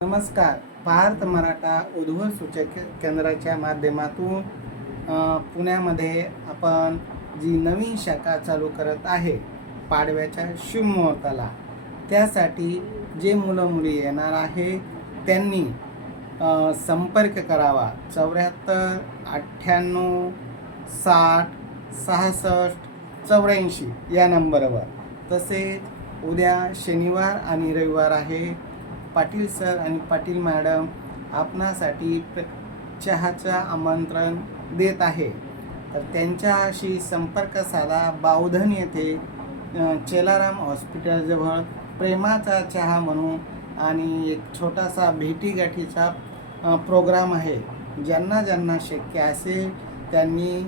नमस्कार. भारत मराठा उद्भव सूचक केंद्राच्या माध्यमातून पुण्यामध्ये आपण जी नवीन शाखा चालू करत आहे पाडव्याच्या शिवमुहूर्ताला त्यासाठी जे मुलं मुली येणार आहे त्यांनी संपर्क करावा. चौऱ्याहत्तर अठ्ठ्याण्णव साठ सहासष्ट चौऱ्याऐंशी या नंबरवर. तसेच उद्या शनिवार आणि रविवार आहे. पाटील सर आणि पाटील मॅडम आपणासाठी प्र- चहाचं आमंत्रण देत आहे. तर त्यांच्याशी संपर्क साधा. बावधन येथे चेलाराम हॉस्पिटलजवळ प्रेमाचा चहा म्हणून आणि एक छोटासा भेटीगाठीचा प्रोग्राम आहे. ज्यांना ज्यांना शक्य असेल त्यांनी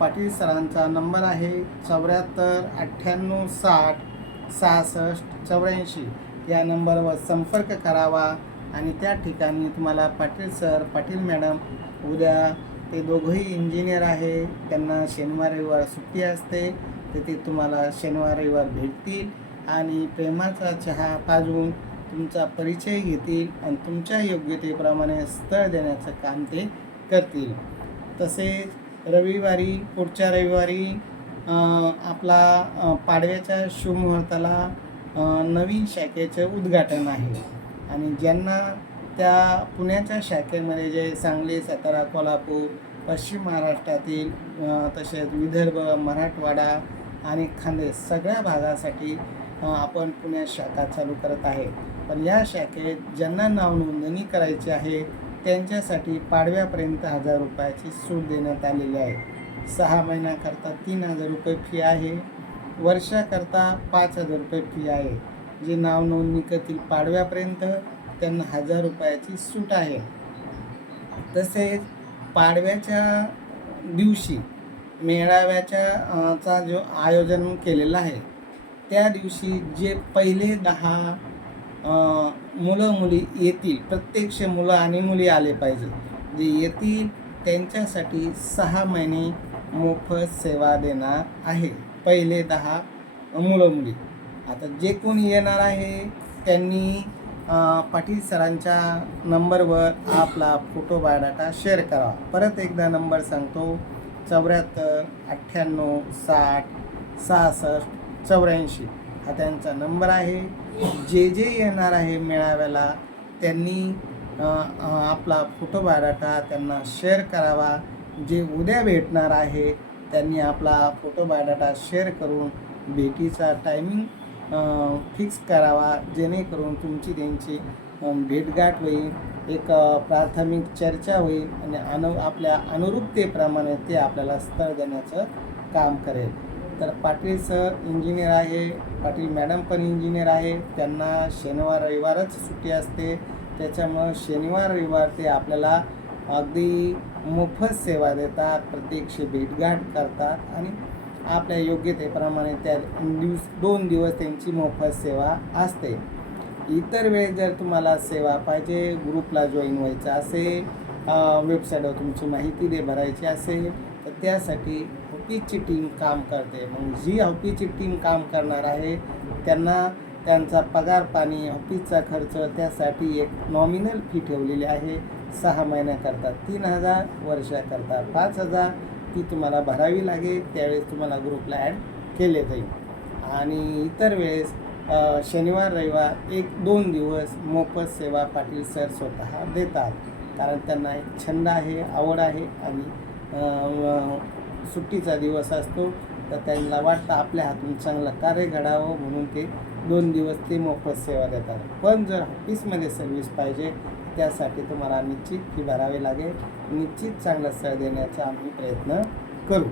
पाटील सरांचा नंबर आहे चौऱ्याहत्तर अठ्ठ्याण्णव साठ सहासष्ट चौऱ्याऐंशी या नंबरवर संपर्क करावा. आणि त्या ठिकाणी तुम्हाला पाटील सर पाटील मॅडम उद्या ते दोघंही इंजिनियर आहे. त्यांना शनिवार रविवार सुट्टी असते. तर ते तुम्हाला शनिवार रविवार भेटतील आणि प्रेमाचा चहा पाजून तुमचा परिचय घेतील आणि तुमच्या योग्यतेप्रमाणे स्थळ देण्याचं काम ते करतील. तसेच रविवारी पुढच्या रविवारी आपला पाडव्याच्या शुभमुहूर्ताला नवीन शाखेचं उद्घाटन आहे. आणि ज्यांना त्या पुण्याच्या शाखेमध्ये जे सांगली सातारा कोल्हापूर पश्चिम महाराष्ट्रातील तसेच विदर्भ मराठवाडा आणि खानदेश सगळ्या भागासाठी आपण पुण्यात शाखा चालू करत आहे. पण या शाखेत ज्यांना नाव नोंदणी करायची आहे त्यांच्यासाठी पाडव्यापर्यंत हजार रुपयाची सूट देण्यात आलेली आहे. सहा महिन्याकरता तीन हजार रुपये फी आहे. वर्षाकरता पाच हजार रुपये फी आहे. जे नाव नोंदणी करतील पाडव्यापर्यंत त्यांना हजार रुपयाची सूट आहे. तसेच पाडव्याच्या दिवशी मेळाव्याच्या चा जो आयोजन केलेला आहे त्या दिवशी जे पहिले दहा मुलं मुली येतील प्रत्यक्ष मुलं आणि मुली आले पाहिजे. जे येतील त्यांच्यासाठी सहा महिने मोफत सेवा देणार आहे. पहिले दहा मुलं मुली आता जे कोणी येणार आहे त्यांनी पाटील सरांच्या नंबरवर आपला फोटो बायोडाटा शेअर करावा. परत एकदा नंबर सांगतो चौऱ्याहत्तर अठ्ठ्याण्णव साठ सहासष्ट चौऱ्याऐंशी. हा त्यांचा नंबर आहे. जे जे येणार आहे मेळाव्याला त्यांनी आपला फोटो बायोडाटा त्यांना शेअर करावा. जे उद्या भेटणार आहे त्यांनी आपला फोटो बायोडाटा शेअर करून भेटीचा टायमिंग फिक्स करावा जेणेकरून तुमची त्यांची भेटगाठ होईल. एक प्राथमिक चर्चा होईल आणि अनु आपल्या अनुरूपतेप्रमाणे ते आपल्याला स्थळ देण्याचं काम करेल. तर पाटील सर इंजिनियर आहे पाटील मॅडम पण इंजिनियर आहे. त्यांना शनिवार रविवारच सुट्टी असते. त्याच्यामुळं शनिवार रविवार ते आपल्याला अगदी मोफत सेवा देतात प्रत्यक्ष भेटगाठ करतात आणि आपल्या योग्यतेप्रमाणे त्या दिवस दोन दिवस त्यांची मोफत सेवा असते. इतर वेळेस जर तुम्हाला सेवा पाहिजे ग्रुपला जॉईन व्हायचं असेल वेबसाईटवर तुमची माहिती दे भरायची असेल तर त्यासाठी हॉकीची टीम काम करते. मग जी हॉकीची टीम काम करणार आहे त्यांना त्यांचा पगार पाणी ऑफिसचा खर्च त्यासाठी एक नॉमिनल फी ठेवलेली आहे. सहा महिन्याकरता तीन हजार वर्षाकरता पाच हजार ती तुम्हाला भरावी लागेल. त्यावेळेस तुम्हाला ग्रुपला ॲड केले जाईल. आणि इतर वेळेस शनिवार रविवार एक दोन दिवस मोफत सेवा पाटील सर स्वतः देतात. कारण त्यांना एक छंद आहे आवड आहे आणि सुट्टीचा दिवस असतो. तर त्यांना वाटतं आपल्या हातून चांगलं कार्य घडावं म्हणून ते दोन दिवस ते मोफत सेवा देतात. पण जर ऑफिसमध्ये सर्व्हिस पाहिजे त्यासाठी तुम्हाला निश्चित फी भरावी लागेल. निश्चित चांगलं स्थळ देण्याचा आम्ही प्रयत्न करू.